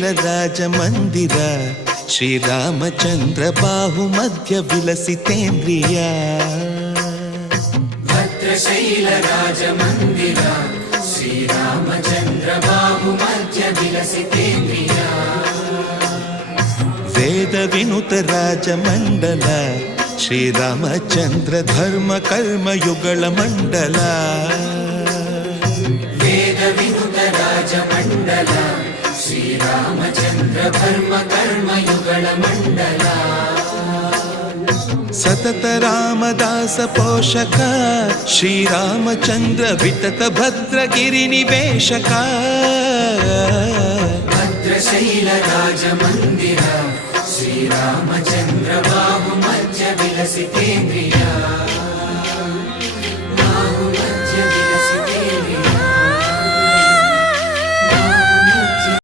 ಭದ್ರಶೈಲರಾಜಮಂದಿರ ಶ್ರೀರಾಮಚಂದ್ರ ಬಾಹುಮಧ್ಯ ವಿಲಸಿತೇಂದ್ರಿಯ ಭದ್ರಶೈಲರಾಜಮಂದಿರ ಶ್ರೀರಾಮಚಂದ್ರ ಬಾಹುಮಧ್ಯ ವಿಲಸಿತೇಂದ್ರಿಯ ವೇದ ವಿನುತ ರಾಜಮಂಡಲ ಶ್ರೀರಾಮಚಂದ್ರ ಧರ್ಮ ಕರ್ಮಯುಗಳ ಮಂಡಲ ವೇದ ವಿನುತ ರಾಜಮಂಡಲ ಶ್ರೀರಾಮಚಂದ್ರ ಧರ್ಮ ಕರ್ಮಯುಗಳ ಮಂಡಲ ಸತತ ರಾಮದಾಸ ಪೋಷಕ ಶ್ರೀರಾಮಚಂದ್ರ ವಿತತ ಭದ್ರಗಿರಿ ನಿವೇಶಕ ಭದ್ರಶೈಲ ರಾಜಮಂದಿರ ಶ್ರೀರಾಮಚಂದ್ರ ಬಾಹುಮಧ್ಯ ವಿಲಸಿತೇಂದ್ರಿಯ